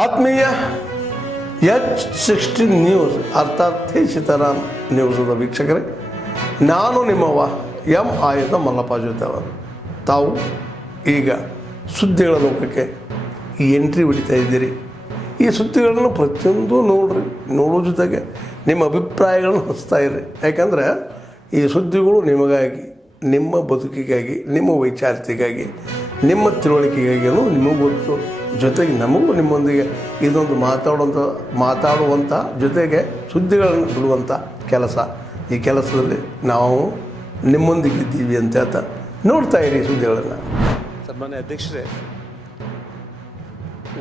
ಆತ್ಮೀಯ H16 news ಅರ್ಥಾತ್ ಸೀತಾರಾಮ್ ನ್ಯೂಸದ ವೀಕ್ಷಕರೇ, ನಾನು ನಿಮ್ಮವ ಎಂ ಆಯುಧ ಮಲ್ಲಪ್ಪ ಜೊತೆ ಅವರು. ತಾವು ಈಗ ಸುದ್ದಿಗಳ ಲೋಕಕ್ಕೆ ಎಂಟ್ರಿ ಹೊಡಿತಾ ಇದ್ದೀರಿ. ಈ ಸುದ್ದಿಗಳನ್ನು ಪ್ರತಿಯೊಂದು ನೋಡೋ ಜೊತೆಗೆ ನಿಮ್ಮ ಅಭಿಪ್ರಾಯಗಳನ್ನು ಹಚ್ತಾ ಇರ್ರಿ. ಯಾಕಂದರೆ ಈ ಸುದ್ದಿಗಳು ನಿಮಗಾಗಿ, ನಿಮ್ಮ ಬದುಕಿಗಾಗಿ, ನಿಮ್ಮ ವೈಚಾರಿಕೆಗಾಗಿ, ನಿಮ್ಮ ತಿಳುವಳಿಕೆಗಾಗಿಯೂ ನಿಮಗೂ ಗೊತ್ತು. ಜೊತೆಗೆ ನಮಗೂ ನಿಮ್ಮೊಂದಿಗೆ ಇದೊಂದು ಮಾತಾಡುವಂಥ ಜೊತೆಗೆ ಸುದ್ದಿಗಳನ್ನು ಬಿಡುವಂಥ ಕೆಲಸ. ಈ ಕೆಲಸದಲ್ಲಿ ನಾವು ನಿಮ್ಮೊಂದಿಗಿದ್ದೀವಿ ಅಂತ ಹೇಳ್ತಾ ನೋಡ್ತಾ ಇರಿ ಸುದ್ದಿಗಳನ್ನು. ಸನ್ಮಾನ್ಯ ಅಧ್ಯಕ್ಷರೇ,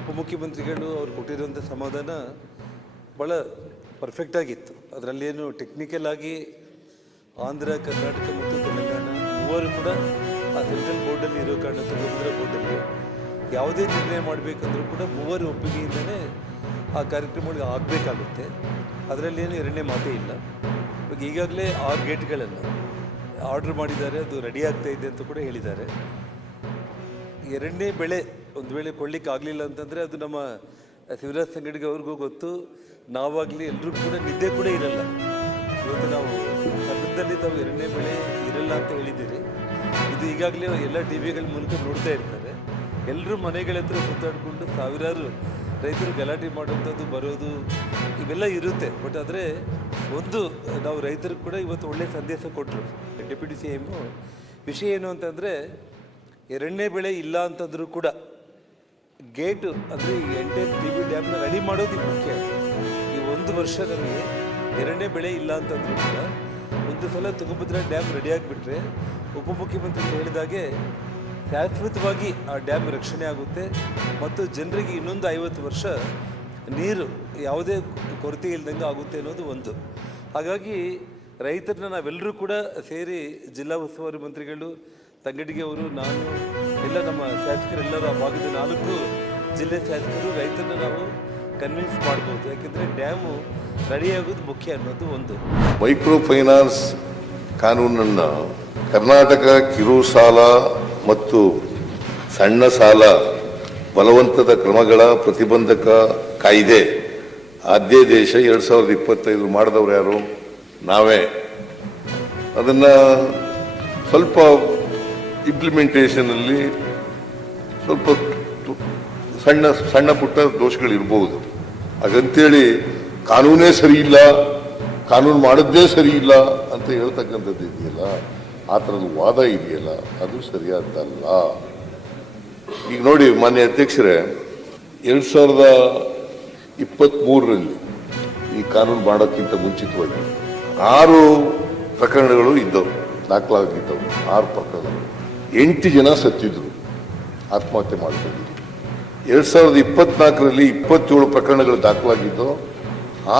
ಉಪಮುಖ್ಯಮಂತ್ರಿಗಳು ಅವ್ರು ಕೊಟ್ಟಿರುವಂಥ ಸಮಾಧಾನ ಭಾಳ ಪರ್ಫೆಕ್ಟಾಗಿತ್ತು. ಅದರಲ್ಲೇನು ಟೆಕ್ನಿಕಲ್ ಆಗಿ ಆಂಧ್ರ, ಕರ್ನಾಟಕ ಮತ್ತು ತೆಲಂಗಾಣ ಮೂವರು ಕೂಡ ಆ ಸೆಂಟ್ರಲ್ ಬೋರ್ಡಲ್ಲಿ ಇರೋ ಕಾರಣ, ತುಂಗಭದ್ರಾ ಬೋರ್ಡಲ್ಲಿ ಯಾವುದೇ ನಿರ್ಣಯ ಮಾಡಬೇಕಂದ್ರೂ ಕೂಡ ಮೂವರು ಒಪ್ಪಿಗೆಯಿಂದಲೇ ಆ ಕಾರ್ಯಕ್ರಮಗಳಿಗೆ ಆಗಬೇಕಾಗುತ್ತೆ. ಅದರಲ್ಲೇನು ಎರಡನೇ ಮಾತೇ ಇಲ್ಲ. ಇವಾಗ ಈಗಾಗಲೇ 6 ಗೇಟ್ಗಳನ್ನು ಆರ್ಡ್ರ್ ಮಾಡಿದ್ದಾರೆ, ಅದು ರೆಡಿ ಆಗ್ತಾ ಇದೆ ಅಂತ ಕೂಡ ಹೇಳಿದ್ದಾರೆ. ಎರಡನೇ ಬೆಳೆ ಒಂದು ವೇಳೆ ಕೊಡ್ಲಿಕ್ಕೆ ಆಗಲಿಲ್ಲ ಅಂತಂದರೆ ಅದು ನಮ್ಮ ಶಿವರಾಜ್ ಸಂಗಡಿಗೆ ಅವ್ರಿಗೂ ಗೊತ್ತು, ನಾವಾಗಲಿ ಎಲ್ಲರೂ ಕೂಡ ನಿದ್ದೆ ಕೂಡ ಇರಲ್ಲ. ಇವತ್ತು ನಾವು ಸದನದಲ್ಲಿ ತಾವು ಎರಡನೇ ಬೆಳೆ ಇರಲ್ಲ ಅಂತ ಹೇಳಿದ್ದೀರಿ. ಇದು ಈಗಾಗಲೇ ಎಲ್ಲ ಟಿ ವಿಗಳ ಮೂಲಕ ನೋಡ್ತಾ ಇರ್ತಾರೆ. ಎಲ್ಲರೂ ಮನೆಗಳ ಹತ್ರ ಸುತ್ತಾಡಿಕೊಂಡು ಸಾವಿರಾರು ರೈತರು ಗಲಾಟೆ ಮಾಡೋಂಥದ್ದು ಬರೋದು ಇವೆಲ್ಲ ಇರುತ್ತೆ. ಬಟ್ ಆದರೆ ಒಂದು ನಾವು ರೈತರಿಗೆ ಕೂಡ ಇವತ್ತು ಒಳ್ಳೆಯ ಸಂದೇಶ ಕೊಟ್ಟರು ಡೆಪ್ಯೂಟಿ CM. ವಿಷಯ ಏನು ಅಂತಂದರೆ, ಎರಡನೇ ಬೆಳೆ ಇಲ್ಲ ಅಂತಂದರೂ ಕೂಡ ಗೇಟು ಅಂದರೆ ಈ ಎಂಟೈರ್ TB ಡ್ಯಾಮ್ನ ರೆಡಿ ಮಾಡೋದು ಮುಖ್ಯ. ಈ 1 ವರ್ಷ ನಮಗೆ ಎರಡನೇ ಬೆಳೆ ಇಲ್ಲ ಅಂತಂದರೂ ಕೂಡ ಒಂದು ಸಲ ತುಂಗಭದ್ರಾ ಡ್ಯಾಮ್ ರೆಡಿಯಾಗಿಬಿಟ್ರೆ ಉಪಮುಖ್ಯಮಂತ್ರಿ ಹೇಳಿದಾಗೆ ಶಾಶ್ವತವಾಗಿ ಆ ಡ್ಯಾಮ್ ರಕ್ಷಣೆ ಆಗುತ್ತೆ ಮತ್ತು ಜನರಿಗೆ ಇನ್ನೊಂದು 50 ವರ್ಷ ನೀರು ಯಾವುದೇ ಕೊರತೆ ಇಲ್ದಂಗೆ ಆಗುತ್ತೆ ಅನ್ನೋದು ಒಂದು. ಹಾಗಾಗಿ ರೈತರನ್ನ ನಾವೆಲ್ಲರೂ ಕೂಡ ಸೇರಿ ಜಿಲ್ಲಾ ಉಸ್ತುವಾರಿ ಮಂತ್ರಿಗಳು, ತಂಗಡಿಗೆ ಅವರು, ನಾನು ಎಲ್ಲ ನಮ್ಮ ಶಾಸಕರೆಲ್ಲರೂ ಆ ಭಾಗದ 4 ಜಿಲ್ಲೆ ಶಾಸಕರು ರೈತರನ್ನ ನಾವು ಕನ್ವಿನ್ಸ್ ಮಾಡ್ಬೋದು. ಯಾಕೆಂದರೆ ಡ್ಯಾಮು ರೆಡಿಯಾಗೋದು ಮುಖ್ಯ ಅನ್ನೋದು ಒಂದು. ಮೈಕ್ರೋ ಫೈನಾನ್ಸ್ ಕಾನೂನನ್ನು ಕರ್ನಾಟಕ ಕಿರು ಸಾಲ ಮತ್ತು ಸಣ್ಣ ಸಾಲ ಬಲವಂತದ ಕ್ರಮಗಳ ಪ್ರತಿಬಂಧಕ ಕಾಯ್ದೆ ಅಧ್ಯಾದೇಶ 2025 ಮಾಡಿದವ್ರು ಯಾರು? ನಾವೇ. ಅದನ್ನು ಸ್ವಲ್ಪ ಇಂಪ್ಲಿಮೆಂಟೇಷನಲ್ಲಿ ಸ್ವಲ್ಪ ಸಣ್ಣ ಪುಟ್ಟ ದೋಷಗಳಿರ್ಬೋದು. ಹಾಗಂತೇಳಿ ಕಾನೂನೇ ಸರಿ ಇಲ್ಲ, ಕಾನೂನು ಮಾಡಿದ್ದೇ ಸರಿ ಇಲ್ಲ ಅಂತ ಹೇಳ್ತಕ್ಕಂಥದ್ದು ಇದೆಯಲ್ಲ, ಆ ಥರದ ವಾದ ಇದೆಯಲ್ಲ, ಅದು ಸರಿಯಾದ್ದಲ್ಲ. ಈಗ ನೋಡಿ ಮಾನ್ಯ ಅಧ್ಯಕ್ಷರೇ, 2023ರಲ್ಲಿ ಈ ಕಾನೂನು ಮಾಡೋಕ್ಕಿಂತ ಮುಂಚಿತವಾಗಿ 6 ಪ್ರಕರಣಗಳು ಇದ್ದವು, ದಾಖಲಾಗಿದ್ದವು. 6 ಪ್ರಕರಣಗಳು, 8 ಜನ ಸತ್ತಿದ್ರು, ಆತ್ಮಹತ್ಯೆ ಮಾಡ್ಕೊಂಡಿದ್ರು. 2024ರಲ್ಲಿ 27 ಪ್ರಕರಣಗಳು ದಾಖಲಾಗಿದ್ದು,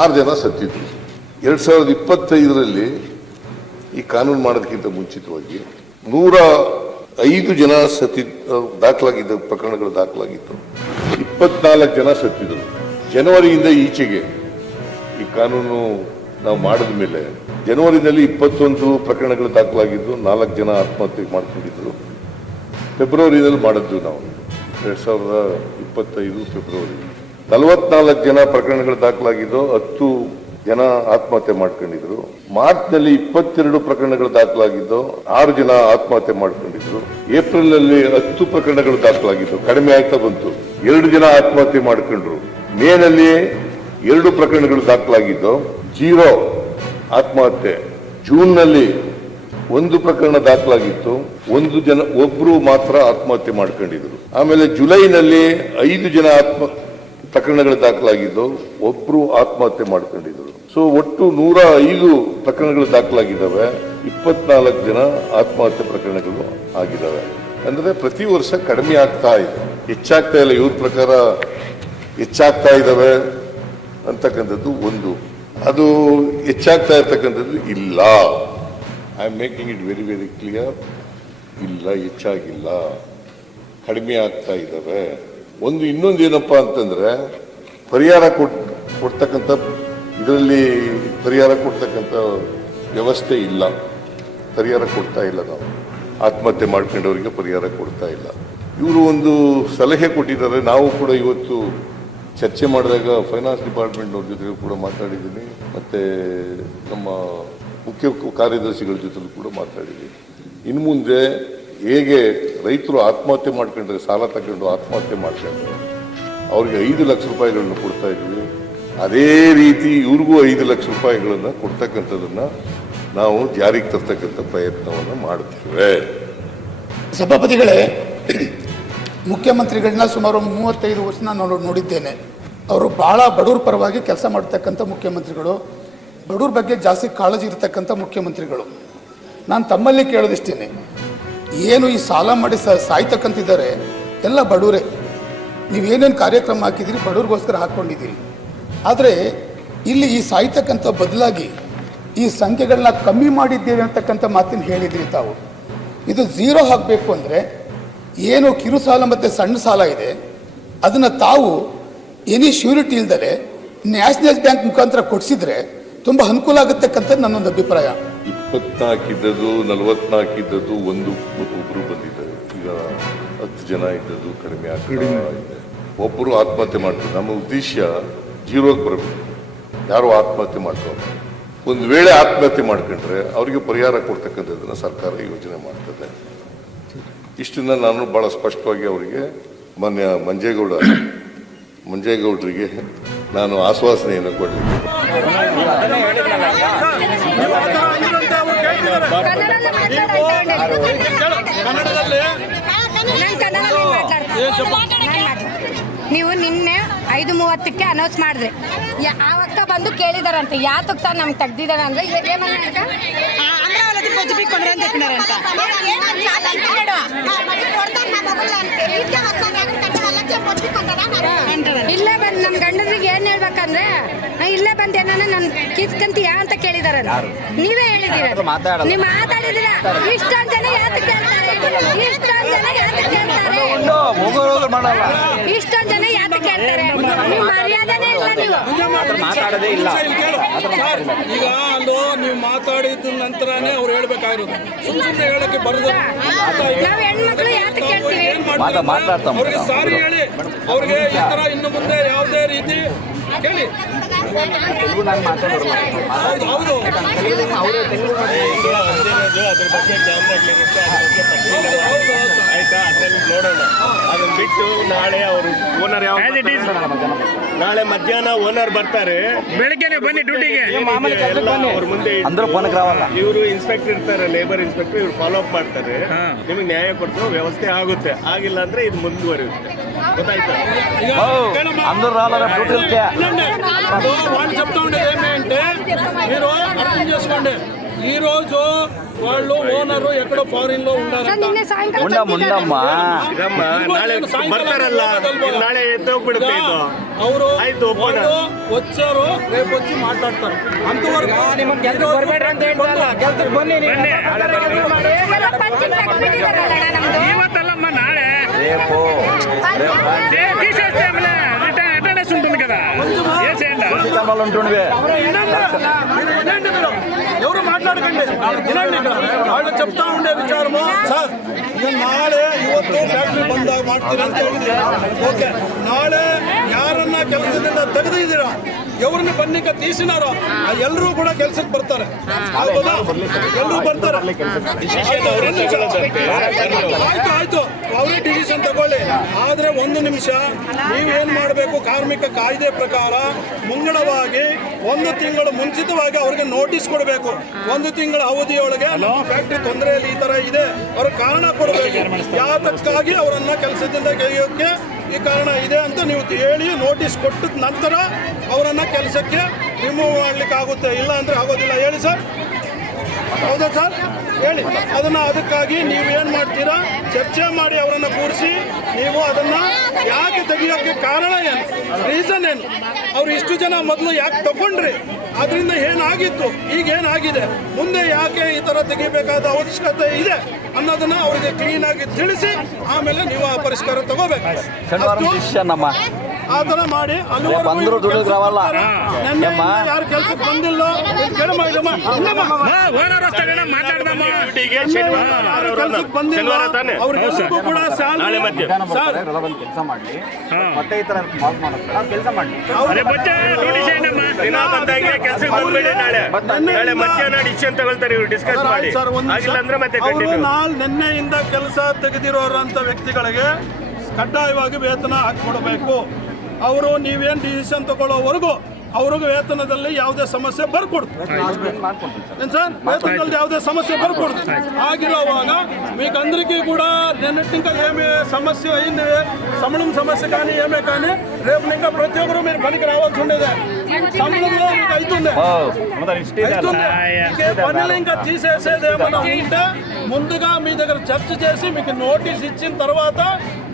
6 ಜನ ಸತ್ತಿದ್ರು. 2025ರಲ್ಲಿ ಈ ಕಾನೂನು ಮಾಡೋದಕ್ಕಿಂತ ಮುಂಚಿತವಾಗಿ 105 ಜನ ದಾಖಲಾಗಿದ್ದ ಪ್ರಕರಣಗಳು ದಾಖಲಾಗಿತ್ತು, 24 ಜನ ಸತ್ತಿದ್ರು. ಜನವರಿಯಿಂದ ಈಚೆಗೆ ಈ ಕಾನೂನು ನಾವು ಮಾಡಿದ ಮೇಲೆ ಜನವರಿನಲ್ಲಿ 21 ಪ್ರಕರಣಗಳು ದಾಖಲಾಗಿದ್ದು, 4 ಜನ ಆತ್ಮಹತ್ಯೆ ಮಾಡ್ಕೊಂಡಿದ್ರು. ಫೆಬ್ರವರಿನಲ್ಲಿ ಮಾಡಿದ್ದು ನಾವು 2025 ಫೆಬ್ರವರಿ 44 ಜನ ಪ್ರಕರಣಗಳು ದಾಖಲಾಗಿದ್ದು, 10 ಜನ ಆತ್ಮಹತ್ಯೆ ಮಾಡ್ಕೊಂಡಿದ್ರು. ಮಾರ್ಚ್ನಲ್ಲಿ 22 ಪ್ರಕರಣಗಳು ದಾಖಲಾಗಿದ್ದು, 6 ಜನ ಆತ್ಮಹತ್ಯೆ ಮಾಡ್ಕೊಂಡಿದ್ರು. ಏಪ್ರಿಲ್ನಲ್ಲಿ 10 ಪ್ರಕರಣಗಳು ದಾಖಲಾಗಿದ್ದು, ಕಡಿಮೆ ಆಗ್ತಾ ಬಂತು, 2 ಜನ ಆತ್ಮಹತ್ಯೆ ಮಾಡ್ಕೊಂಡ್ರು. ಮೇನಲ್ಲಿ 2 ಪ್ರಕರಣಗಳು ದಾಖಲಾಗಿದ್ದು, 0 ಆತ್ಮಹತ್ಯೆ. ಜೂನ್ನಲ್ಲಿ 1 ಪ್ರಕರಣ ದಾಖಲಾಗಿತ್ತು, 1 ಮಾತ್ರ ಆತ್ಮಹತ್ಯೆ ಮಾಡ್ಕೊಂಡಿದ್ರು. ಆಮೇಲೆ ಜುಲೈನಲ್ಲಿ 5 ಜನ ಪ್ರಕರಣಗಳು ದಾಖಲಾಗಿದ್ದು, 1 ಆತ್ಮಹತ್ಯೆ ಮಾಡ್ಕೊಂಡಿದ್ರು. ಸೊ ಒಟ್ಟು 105 ಪ್ರಕರಣಗಳು ದಾಖಲಾಗಿದ್ದಾವೆ, 24 ಜನ ಆತ್ಮಹತ್ಯೆ ಪ್ರಕರಣಗಳು ಆಗಿದ್ದಾವೆ. ಅಂದ್ರೆ ಪ್ರತಿ ವರ್ಷ ಕಡಿಮೆ ಆಗ್ತಾ ಇದೆ, ಹೆಚ್ಚಾಗ್ತಾ ಇಲ್ಲ. ಇವ್ರ ಪ್ರಕಾರ ಹೆಚ್ಚಾಗ್ತಾ ಇದ್ದಾವೆ ಅಂತಕ್ಕಂಥದ್ದು ಒಂದು. ಅದು ಹೆಚ್ಚಾಗ್ತಾ ಇರ್ತಕ್ಕಂಥದ್ದು ಇಲ್ಲ. I am making it very very clear. ಇಲ್ಲ, ಹೆಚ್ಚಾಗಿಲ್ಲ, ಕಡಿಮೆ ಆಗ್ತಾ ಇದ್ದಾವೆ. ಇನ್ನೊಂದು ಏನಪ್ಪಾ ಅಂತಂದ್ರೆ, ಪರಿಹಾರ ಕೊಡ್ತಕ್ಕಂಥ ಇದರಲ್ಲಿ ಪರಿಹಾರ ಕೊಡ್ತಕ್ಕಂಥ ವ್ಯವಸ್ಥೆ ಇಲ್ಲ. ಪರಿಹಾರ ಕೊಡ್ತಾ ಇಲ್ಲ. ನಾವು ಆತ್ಮಹತ್ಯೆ ಮಾಡ್ಕೊಂಡವರಿಗೆ ಪರಿಹಾರ ಕೊಡ್ತಾ ಇಲ್ಲ. ಇವರು ಒಂದು ಸಲಹೆ ಕೊಟ್ಟಿದ್ದಾರೆ. ನಾವು ಕೂಡ ಇವತ್ತು ಚರ್ಚೆ ಮಾಡಿದಾಗ ಫೈನಾನ್ಸ್ ಡಿಪಾರ್ಟ್ಮೆಂಟ್ನವ್ರ ಜೊತೆ ಕೂಡ ಮಾತಾಡಿದ್ದೀನಿ, ಮತ್ತು ನಮ್ಮ ಮುಖ್ಯ ಕಾರ್ಯದರ್ಶಿಗಳ ಜೊತೆಲೂ ಕೂಡ ಮಾತಾಡಿದ್ದೀನಿ. ಇನ್ನು ಮುಂದೆ ಹೇಗೆ ರೈತರು ಆತ್ಮಹತ್ಯೆ ಮಾಡ್ಕೊಂಡ್ರೆ, ಸಾಲ ತಗೊಂಡು ಆತ್ಮಹತ್ಯೆ ಮಾಡ್ಕೊಂಡ್ರೆ ಅವ್ರಿಗೆ 5 ಲಕ್ಷ ರೂಪಾಯಿಗಳನ್ನು ಕೊಡ್ತಾ ಇದ್ವಿ, ಅದೇ ರೀತಿ ಇವ್ರಿಗೂ 5 ಲಕ್ಷ ರೂಪಾಯಿಗಳನ್ನು ಕೊಡ್ತಕ್ಕಂಥದ್ದನ್ನು ನಾವು ಜಾರಿಗೆ ತರ್ತಕ್ಕಂಥ ಪ್ರಯತ್ನವನ್ನು ಮಾಡ್ತೇವೆ. ಸಭಾಪತಿಗಳೇ, ಮುಖ್ಯಮಂತ್ರಿಗಳನ್ನ ಸುಮಾರು 35 ವರ್ಷ ನಾನು ನೋಡಿದ್ದೇನೆ. ಅವರು ಭಾಳ ಬಡವ್ರ ಪರವಾಗಿ ಕೆಲಸ ಮಾಡ್ತಕ್ಕಂಥ ಮುಖ್ಯಮಂತ್ರಿಗಳು, ಬಡವ್ರ ಬಗ್ಗೆ ಜಾಸ್ತಿ ಕಾಳಜಿ ಇರತಕ್ಕಂಥ ಮುಖ್ಯಮಂತ್ರಿಗಳು. ನಾನು ತಮ್ಮಲ್ಲಿ ಕೇಳೋದಿಷ್ಟೇನೆ, ಏನು ಈ ಸಾಲ ಮಾಡಿ ಸಾಯ್ತಕ್ಕಂತಿದ್ದಾರೆ ಎಲ್ಲ ಬಡವರೇ. ನೀವೇನೇನು ಕಾರ್ಯಕ್ರಮ ಹಾಕಿದ್ದೀರಿ ಬಡವ್ರಿಗೋಸ್ಕರ ಹಾಕ್ಕೊಂಡಿದ್ದೀರಿ. ಆದರೆ ಇಲ್ಲಿ ಈ ಸಾಯ್ತಕ್ಕಂಥ ಬದಲಾಗಿ ಈ ಸಂಖ್ಯೆಗಳನ್ನ ಕಮ್ಮಿ ಮಾಡಿದ್ದೇವೆ ಅಂತಕ್ಕಂಥ ಮಾತಿನ ಹೇಳಿದ್ರಿ ತಾವು. ಇದು 0 ಆಗಬೇಕು ಅಂದರೆ ಏನು ಕಿರು ಸಾಲ ಮತ್ತು ಸಣ್ಣ ಸಾಲ ಇದೆ ಅದನ್ನು ತಾವು ಎನಿ ಶ್ಯೂರಿಟಿ ಇಲ್ದಲೆ ನ್ಯಾಷನಲ್ ಬ್ಯಾಂಕ್ ಮುಖಾಂತರ ಕೊಡಿಸಿದ್ರೆ ತುಂಬ ಅನುಕೂಲ ಆಗತಕ್ಕಂಥದ್ದು ನನ್ನೊಂದು ಅಭಿಪ್ರಾಯ. 24 ಇದ್ದದ್ದು 44 ಇದ್ದದ್ದು ಒಬ್ಬರು ಬಂದಿದ್ದಾರೆ, ಈಗ 10 ಜನ ಇದ್ದದ್ದು ಕಡಿಮೆ ಆಗ್ತದೆ. ಒಬ್ಬರು ಆತ್ಮಹತ್ಯೆ ಮಾಡ್ತಾರೆ. ನಮ್ಮ ಉದ್ದೇಶ 0ಗೆ ಬರಬೇಕು, ಯಾರು ಆತ್ಮಹತ್ಯೆ ಮಾಡ್ತಾರೆ. ಒಂದು ವೇಳೆ ಆತ್ಮಹತ್ಯೆ ಮಾಡ್ಕೊಂಡ್ರೆ ಅವರಿಗೆ ಪರಿಹಾರ ಕೊಡ್ತಕ್ಕಂಥದ್ದನ್ನು ಸರ್ಕಾರ ಯೋಜನೆ ಮಾಡ್ತದೆ. ಇಷ್ಟನ್ನ ನಾನು ಭಾಳ ಸ್ಪಷ್ಟವಾಗಿ ಅವರಿಗೆ ಮಾನ್ಯ ಮಂಜೇಗೌಡರಿಗೆ ನಾನು ಆಶ್ವಾಸನೆಯನ್ನು ಕೊಡಲಿಕ್ಕೆ ನೀವು ನಿನ್ನೆ 5:30ಕ್ಕೆ ಅನೌನ್ಸ್ ಮಾಡಿದ್ರಿ. ಆ ಅಕ್ಕ ಬಂದು ಕೇಳಿದಾರಂತೆ ಯಾತಕ್ಕೆ ಸರ್ ನಮ್ಗೆ ತೆಗ್ದಿದ್ದಾರೆ ಅಂದ್ರೆ ಇಲ್ಲೇ ಬಂದು ನಮ್ಮ ಗಂಡದ್ರಿಗೆ ಏನ್ ಹೇಳ್ಬೇಕಂದ್ರೆ ಇಲ್ಲೇ ಬಂದು ಏನಾನ ನನ್ ಕಿತ್ಕಂತೀಯ ಅಂತ ಕೇಳಿದಾರ. ನೀವೇ ಹೇಳಿದೀರ, ನೀವು ಮಾತಾಡಿದಿರ. ಇಷ್ಟೊಂದು ಜನ ಯಾತಕ್ಕೆ ಕೇಳ್ತಾರೆ, ಇಷ್ಟೊಂದು ಜನ ಯಾತಕ್ಕೆ ಕೇಳ್ತಾರೆ, ಇಷ್ಟೊಂದು ಜನ ಯಾತಕ್ಕೆ ಕೇಳ್ತಾರೆ? ನೀವು ಮರ್ಯಾದನೇ ಇಲ್ಲ, ನೀವು ಮಾತಾಡೋದೇ ಇಲ್ಲ. ಈಗ ಅಲ್ಲೋ ನೀವು ಮಾತಾಡಿದ ನಂತರನೇ ಅವ್ರು ಹೇಳ್ಬೇಕಾಗಿರೋದು, ಸುಮ್ಮನೆ ಹೇಳಕ್ಕೆ ಬರೋದು. ನಾವು ಹೆಣ್ಮಕ್ಳು ಯಾತಕ್ಕೆ ಕೇಳ್ತೀವಿ? ಅವ್ರಿಗೆ ಸಾರಿ ಹೇಳಿ, ಅವ್ರಿಗೆ ಈ ತರ ಇನ್ನು ಮುಂದೆ ಯಾವುದೇ ರೀತಿ ಕೇಳಿ. ಹೌದು ಹೌದು ಆಯ್ತಾ, ಅದ್ರಲ್ಲಿ ನೋಡೋಣ. ಅದನ್ನ ಬಿಟ್ಟು ನಾಳೆ ಅವರು ಓನರ್ ನಾಳೆ ಮಧ್ಯಾಹ್ನ ಓನರ್ ಬರ್ತಾರೆ, ಬೆಳಗ್ಗೆನೆ ಬನ್ನಿ ಡ್ಯೂಟಿಗೆ. ಅವ್ರ ಮುಂದೆ ಇವರು ಇನ್ಸ್ಪೆಕ್ಟರ್ ಇರ್ತಾರೆ, ಲೇಬರ್ ಇನ್ಸ್ಪೆಕ್ಟರ್, ಇವ್ರು ಫಾಲೋ ಅಪ್ ಮಾಡ್ತಾರೆ. ನಿಮಗೆ ನ್ಯಾಯ ಕೊಡ್ಸೋ ವ್ಯವಸ್ಥೆ ಆಗುತ್ತೆ. ಆಗಿಲ್ಲ ಅಂದ್ರೆ ಇದು ಮುಂದುವರಿಯುತ್ತೆ. ಗೊತ್ತಾಯ್ತಾ? వాళ్ళు చెప్తా ఉండేది ఏమంటే మీరు అర్థం చేసుకోండి, ఈ రోజు వాళ్ళు ఓనరు ఎక్కడో ఫారిన్ లో ఉన్నారు. ನಾಳೆ ಬರ್ತಾರಲ್ಲ, ನಾಳೆ ಎದ್ದೋಗ್ಬಿಡುತ್ತೆ ಇದು. ಅವರು వచ్చారు, రేపు వచ్చి మాట్లాడతారు. అంతవరకు ಇವತ್ತಲ್ಲಮ್ಮ ನಾಳೆ అటెండెన్స్ ఉంటుంది కదా. ఎవరు మాట్లాడకండి, వినండి. వాళ్ళు చెప్తా ఉండే విచారము సార్, ನಾಳೆ ಇವತ್ತು ಫ್ಯಾಕ್ಟ್ರಿ ಬಂದಾಗ ಮಾಡ್ತೀರಿ ಅಂತ ಹೇಳಿದ್ರೆ ಓಕೆ. ನಾಳೆ ಯಾರನ್ನ ಕೆಲಸದಿಂದ ತೆಗೆದಿದ್ದೀರಾ, ఎవరిని బన్నిక తీసినారో ಎಲ್ಲರೂ ಕೂಡ ಕೆಲಸಕ್ಕೆ ಬರ್ತಾರೆ. ಎಲ್ಲರೂ ಬರ್ತಾರೆ. ಆಯ್ತು, ಅವರೇ ಡಿಸಿಷನ್ ತಗೊಳ್ಳಿ. ಆದ್ರೆ 1 ನಿಮಿಷ ನೀವೇನ್ ಮಾಡಬೇಕು, ಕಾರ್ಮಿಕ ಕಾಯ್ದೆ ಪ್ರಕಾರ ಮುಂಗಡವಾಗಿ 1 ತಿಂಗಳು ಮುಂಚಿತವಾಗಿ ಅವ್ರಿಗೆ ನೋಟಿಸ್ ಕೊಡಬೇಕು. 1 ತಿಂಗಳ ಅವಧಿಯೊಳಗೆ ನಮ್ಮ ಫ್ಯಾಕ್ಟ್ರಿ ತೊಂದರೆಯಲ್ಲಿ ಈ ತರ ಇದೆ, ಅವ್ರ ಕಾರಣ ಕೊಡಬೇಕು. ಯಾತಕ್ಕಾಗಿ ಅವರನ್ನ ಕೆಲಸದಿಂದ ತೆಗೆಯೋಕೆ ಈ ಕಾರಣ ಇದೆ ಅಂತ ನೀವು ಹೇಳಿ ನೋಟಿಸ್ ಕೊಟ್ಟ ನಂತರ ಅವರನ್ನ ಕೆಲಸಕ್ಕೆ ರಿಮೂವ್ ಮಾಡ್ಲಿಕ್ಕೆ ಆಗುತ್ತೆ. ಇಲ್ಲ ಅಂದ್ರೆ ಆಗೋದಿಲ್ಲ. ಹೇಳಿ ಸರ್, ಹೌದಾ ಸರ್? ಹೇಳಿ. ಅದಕ್ಕಾಗಿ ನೀವು ಏನು ಮಾಡ್ತೀರಾ, ಚರ್ಚೆ ಮಾಡಿ ಅವರನ್ನು ಕೂರಿಸಿ ನೀವು ಅದನ್ನ ಯಾಕೆ ತೆಗಿಯೋಕ್ಕೆ ಕಾರಣ ಏನು, ರೀಸನ್ ಏನು, ಅವ್ರು ಇಷ್ಟು ಜನ ಮೊದಲು ಯಾಕೆ ತಗೊಂಡ್ರಿ, ಅದರಿಂದ ಏನಾಗಿತ್ತು, ಈಗ ಏನಾಗಿದೆ, ಮುಂದೆ ಯಾಕೆ ಈ ಥರ ತೆಗಿಬೇಕಾದ ಅವಶ್ಯಕತೆ ಇದೆ ಅನ್ನೋದನ್ನ ಅವರಿಗೆ ಕ್ಲೀನ್ ಆಗಿ ತಿಳಿಸಿ ಆಮೇಲೆ ನೀವು ಆ ಪರಿಷ್ಕಾರ ತಗೋಬೇಕು. ಆ ಥರ ಮಾಡಿ ಬಂದ್ರು ದುಡ್ಡು ಬರಲ್ಲ. ಯಾರು ಕೆಲ್ಸಕ್ಕೆ ಬಂದಿಲ್ಲ ಓನರ್ ಅಷ್ಟೇ ಮಾತಾಡ್ದಮ್ಮ ಡ್ಯೂಟಿಗೆ ಶನಿವಾರ ಕೆಲ್ಸಕ್ಕೆ ಬಂದಿಲ್ಲ ಅವ್ರಿಗೆಲ್ಲರಿಗೂ ಕೂಡ ನಾಳೆ ಮಧ್ಯೆ ಸರ್ ಕೆಲಸ ಮಾಡ್ಲಿ ಮತ್ತೆ ಈ ತರ ಕೆಲಸ ಮಾಡ್ಲಿ. ಅದೇ ಬಚ್ಚೆ ಡ್ಯೂಟಿ ಸೇನಮ್ಮ ದಿನ ಬಂದಂಗೆ ಕೆಲ್ಸಕ್ಕೆ ಬಂದ್ಬಿಡಿ. ನಾಳೆ ಮಧ್ಯಾಹ್ನ ಡಿಸಿಷನ್ ತಗೊಳ್ತಾರೆ ಇವ್ರು, ಡಿಸ್ಕಸ್ ಮಾಡಿ. ಆಗಿಲ್ಲ ಅಂದ್ರೆ ಮತ್ತೆ ಅವರು ಕಂಟಿನ್ಯೂ. ನಿನ್ನೆಯಿಂದ ಕೆಲಸ ತೆಗೆದಿರೋರಂಥ ವ್ಯಕ್ತಿಗಳಿಗೆ ಕಡ್ಡಾಯವಾಗಿ ವೇತನ ಹಾಕಿಕೊಡ್ಬೇಕು. ಅವರು ನೀವೇನು ಡಿಸಿಷನ್ ತಗೊಳ್ಳೋವರೆಗೂ ಅವ್ರಿಗೆ ವೇತನದಲ್ಲಿ ಯಾವುದೇ ಸಮಸ್ಯೆ ಬರ್ಕೊಡ್ತು ಏನು ಸರ್, ವೇತನದಲ್ಲಿ ಯಾವುದೇ సమస్య ಬರ್ಕೊಡ್ತು. ఆగిరోవాగా మీకు అందరికీ కూడా నిన్నటి ఇంకా ఏమి సమస్య అయింది, సమయం సమస్య కానీ ఏమే కానీ రేపు ఇంకా ప్రతి ఒక్కరు మీరు పనికి రావాల్సి ఉండేదే. సమయంలో మీకు అవుతుంది పనులు ఇంకా తీసేసేది ఏమైనా ఉంటే ముందుగా మీ దగ్గర చర్చ చేసి మీకు నోటీస్ ఇచ్చిన తర్వాత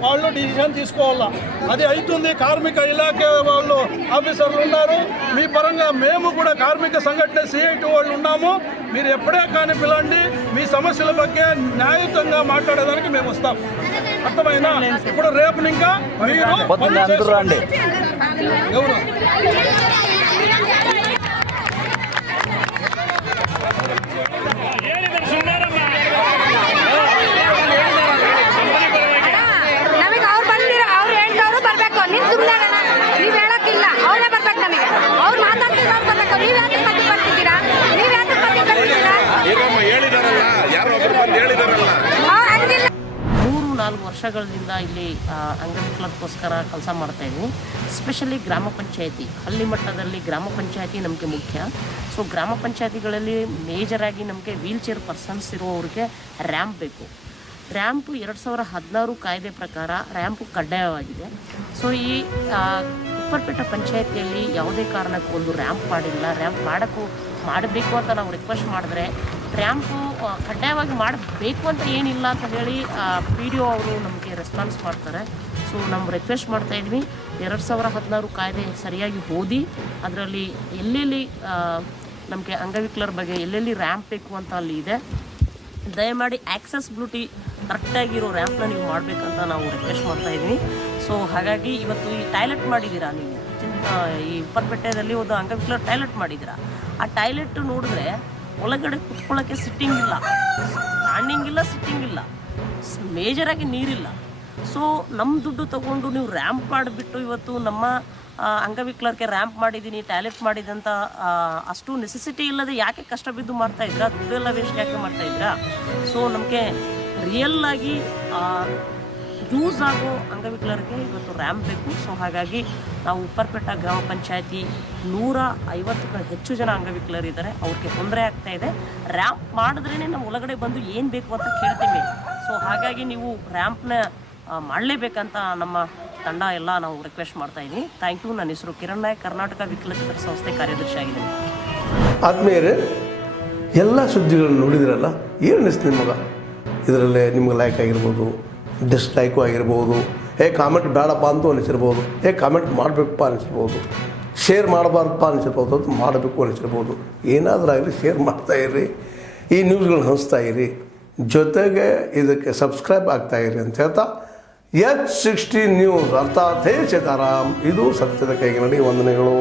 వాళ్ళు డిసిషన్ తీసుకోవాలా. అది అవుతుంది. కార్మిక ఇలాఖే వాళ్ళు ఆఫీసర్లు ఉన్నారు. మీ పరంగా మేము కూడా కార్మిక సంఘటన సిఐటి వాళ్ళు ఉన్నాము. మీరు ఎప్పుడే కానీ పిలండి, మీ సమస్యల ಬಗ್ಗೆ న్యాయయుతంగా మాట్లాడేదానికి మేము వస్తాం. అర్థమైనా? ఇప్పుడు రేపు ఇంకా మీరు ఎవరు ನಮಗೆ ಅವ್ರು ಬಂದಿರೋ ಅವ್ರು ಹೇಳ್ದವ್ರು ಬರ್ಬೇಕು. ನೀನ್ ಸುಮ್ಮನೆ ನೀವ್ ಹೇಳಕ್ಕಿಲ್ಲ, ಅವರೇ ಬರ್ಬೇಕು ನಮಗೆ. ಅವ್ರು ಮಾತಾಡ್ತಿದ್ರು ಬರ್ಬೇಕು. ನೀವ್ ಯಾಕೆ ಪಟ್ಟಿ ಬರ್ತಿದ್ದೀರಾ? ನೀವ್ ಯಾಕೆ ಪಟ್ಟಿ ಬರ್ತಿದ್ದೀರಾ? ಹಂಗಿಲ್ಲ. 3-4 ವರ್ಷಗಳಿಂದ ಇಲ್ಲಿ ಅಂಗವಿಕಲರಿಗೋಸ್ಕರ ಕೆಲಸ ಮಾಡ್ತಾಯಿದ್ದೀನಿ. ಸ್ಪೆಷಲಿ ಗ್ರಾಮ ಪಂಚಾಯತಿ, ಹಳ್ಳಿ ಮಟ್ಟದಲ್ಲಿ ಗ್ರಾಮ ಪಂಚಾಯತಿ ನಮಗೆ ಮುಖ್ಯ. ಸೊ ಗ್ರಾಮ ಪಂಚಾಯತಿಗಳಲ್ಲಿ ಮೇಜರಾಗಿ ನಮಗೆ ವೀಲ್ ಚೇರ್ ಪರ್ಸನ್ಸ್ ಇರುವವ್ರಿಗೆ ರ್ಯಾಂಪ್ ಬೇಕು. ರ್ಯಾಂಪು 2016 ಕಾಯ್ದೆ ಪ್ರಕಾರ ರ್ಯಾಂಪು ಕಡ್ಡಾಯವಾಗಿದೆ. ಸೊ ಈ ಉಪ್ಪರಪೇಟೆ ಪಂಚಾಯತಿಯಲ್ಲಿ ಯಾವುದೇ ಕಾರಣಕ್ಕೂ ಒಂದು ರ್ಯಾಂಪ್ ಮಾಡಿಲ್ಲ. ರ್ಯಾಂಪ್ ಮಾಡಬೇಕು ಅಂತ ನಾವು ರಿಕ್ವೆಸ್ಟ್ ಮಾಡಿದ್ರೆ ರ್ಯಾಂಪು ಕಡ್ಡಾಯವಾಗಿ ಮಾಡಬೇಕು ಅಂತ ಏನಿಲ್ಲ ಅಂತ ಹೇಳಿ PDO ಅವರು ನಮಗೆ ರೆಸ್ಪಾನ್ಸ್ ಮಾಡ್ತಾರೆ. ಸೊ ನಾವು ರಿಕ್ವೆಸ್ಟ್ ಮಾಡ್ತಾಯಿದ್ವಿ, 2016 ಕಾಯ್ದೆ ಸರಿಯಾಗಿ ಓದಿ ಅದರಲ್ಲಿ ಎಲ್ಲೆಲ್ಲಿ ನಮಗೆ ಅಂಗವಿಕಲರ ಬಗ್ಗೆ ಎಲ್ಲೆಲ್ಲಿ ರ್ಯಾಂಪ್ ಬೇಕು ಅಂತ ಅಲ್ಲಿ ಇದೆ, ದಯಮಾಡಿ ಆಕ್ಸೆಸಿಬಿಲಿಟಿ ಕರೆಕ್ಟಾಗಿರೋ ರ್ಯಾಂಪ್ನ ನೀವು ಮಾಡಬೇಕಂತ ನಾವು ರಿಕ್ವೆಸ್ಟ್ ಮಾಡ್ತಾಯಿದ್ವಿ. ಸೊ ಹಾಗಾಗಿ ಇವತ್ತು ಈ ಟಾಯ್ಲೆಟ್ ಮಾಡಿದ್ದೀರಾ ನೀವು, ಈ ಉಪ್ಪರಪೇಟೆಯಲ್ಲಿ ಒಂದು ಅಂಗವಿಕಲರ ಟಾಯ್ಲೆಟ್ ಮಾಡಿದ್ದೀರಾ. ಆ ಟಾಯ್ಲೆಟ್ ನೋಡಿದ್ರೆ ಒಳಗಡೆ ಕುತ್ಕೊಳ್ಳೋಕ್ಕೆ ಸಿಟ್ಟಿಂಗ್ ಇಲ್ಲ, ಸ್ಟ್ಯಾಂಡಿಂಗ್ ಇಲ್ಲ, ಸಿಟ್ಟಿಂಗ್ ಇಲ್ಲ, ಮೇಜರಾಗಿ ನೀರಿಲ್ಲ. ಸೊ ನಮ್ಮ ದುಡ್ಡು ತೊಗೊಂಡು ನೀವು ರ್ಯಾಂಪ್ ಮಾಡಿಬಿಟ್ಟು ಇವತ್ತು ನಮ್ಮ ಅಂಗವಿಕಲರಿಗೆ ರ್ಯಾಂಪ್ ಮಾಡಿದ್ದೀನಿ, ಟಾಯ್ಲೆಟ್ ಮಾಡಿದೆ ಅಂತ ಅಷ್ಟು ನೆಸೆಸಿಟಿ ಇಲ್ಲದೆ ಯಾಕೆ ಕಷ್ಟ ಬಿದ್ದು ಮಾಡ್ತಾಯಿದ್ರಾ? ದುಡ್ಡೆಲ್ಲ ವೇಸ್ಟ್ ಯಾಕೆ ಮಾಡ್ತಾಯಿದ್ರಾ? ಸೊ ನಮಗೆ ರಿಯಲ್ಲಾಗಿ ಯೂಸ್ ಆಗೋ ಅಂಗವಿಕಲರಿಗೆ ಇವತ್ತು ರ್ಯಾಂಪ್ ಬೇಕು. ಸೊ ಹಾಗಾಗಿ ನಾವು ಉಪ್ಪರಪೇಟೆ ಗ್ರಾಮ ಪಂಚಾಯತಿ 150ಕ್ಕೂ ಹೆಚ್ಚು ಜನ ಅಂಗವಿಕಲರಿದ್ದಾರೆ, ಅವ್ರಿಗೆ ತೊಂದರೆ ಆಗ್ತಾಯಿದೆ. ರ್ಯಾಂಪ್ ಮಾಡಿದ್ರೇ ನಾವು ಒಳಗಡೆ ಬಂದು ಏನು ಬೇಕು ಅಂತ ಕೇಳ್ತೀವಿ. ಸೊ ಹಾಗಾಗಿ ನೀವು ರ್ಯಾಂಪ್ನ ಮಾಡಲೇಬೇಕಂತ ನಮ್ಮ ತಂಡ ಎಲ್ಲ ನಾವು ರಿಕ್ವೆಸ್ಟ್ ಮಾಡ್ತಾಯಿದ್ದೀನಿ. Thank you. ನನ್ನ ಹೆಸರು ಕಿರಣ್ ನಾಯಕ್, ಕರ್ನಾಟಕ ವಿಕಲಚೇತರ ಸಂಸ್ಥೆ ಕಾರ್ಯದರ್ಶಿ ಆಗಿದ್ದೀನಿ. ಆದ್ಮೇಲೆ ಎಲ್ಲ ಸುದ್ದಿಗಳನ್ನು ನೋಡಿದ್ರಲ್ಲ, ಏನು ಅನಿಸ್ತು ನಿಮಗೆ? ಇದರಲ್ಲೇ ನಿಮ್ಗೆ ಲೈಕ್ ಆಗಿರ್ಬೋದು, ಡಿಸ್ಲೈಕು ಆಗಿರ್ಬೋದು, ಕಾಮೆಂಟ್ ಬೇಡಪ್ಪ ಅಂತೂ ಅನಿಸಿರ್ಬೋದು, ಕಾಮೆಂಟ್ ಮಾಡಬೇಕಪ್ಪ ಅನಿಸಿರ್ಬೋದು, ಶೇರ್ ಮಾಡಬಾರ್ದಪ್ಪ ಅನಿಸಿರ್ಬೋದು, ಅದು ಮಾಡಬೇಕು ಅನಿಸಿರ್ಬೋದು. ಏನಾದರೂ ಆಗಲಿ ಶೇರ್ ಮಾಡ್ತಾಯಿರ್ರಿ, ಈ ನ್ಯೂಸ್ಗಳನ್ನ ಹಂಚ್ತಾಯಿರಿ, ಜೊತೆಗೆ ಇದಕ್ಕೆ ಸಬ್ಸ್ಕ್ರೈಬ್ ಆಗ್ತಾಯಿರಿ ಅಂತ ಹೇಳ್ತಾ H16 ನ್ಯೂಸ್ ಅರ್ಥಾತ್ ಹೇ ಸೀತಾರಾಮ್, ಇದು ಸತ್ಯದ ಕೈಗೆ ನಡಿ. ವಂದನೆಗಳು.